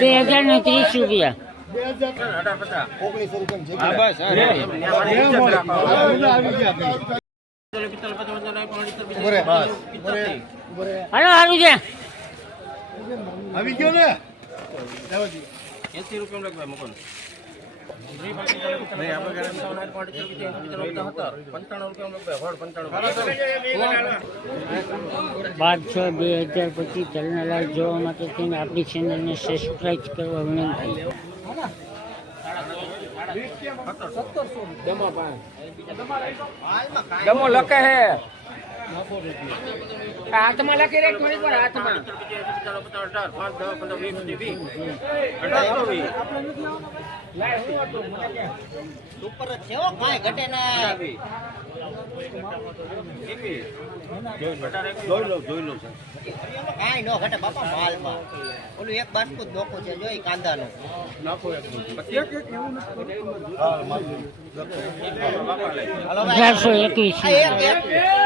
બે હજાર ને ત્રીસ રૂપિયા હાલો હારું આવી ગયો ને? એસી રૂપિયા લખવા મૂકો બાર છ બે હજાર પછી ચલના લાઈવ જોવા માટે તેને આપણી ચેનલને સબસ્ક્રાઈબ કરવા વિનંતી. લખે હે. હાથમાં લખી રે થોડી વાર હાથમાં. ઉપર છે હો કાંઈ ઘટે ના કાંઈ નો ઘટે બાપા માલમાં ઓલું એક. બાસ્કું જ નોખું છે જોઈ કાંદાનું એકવીસ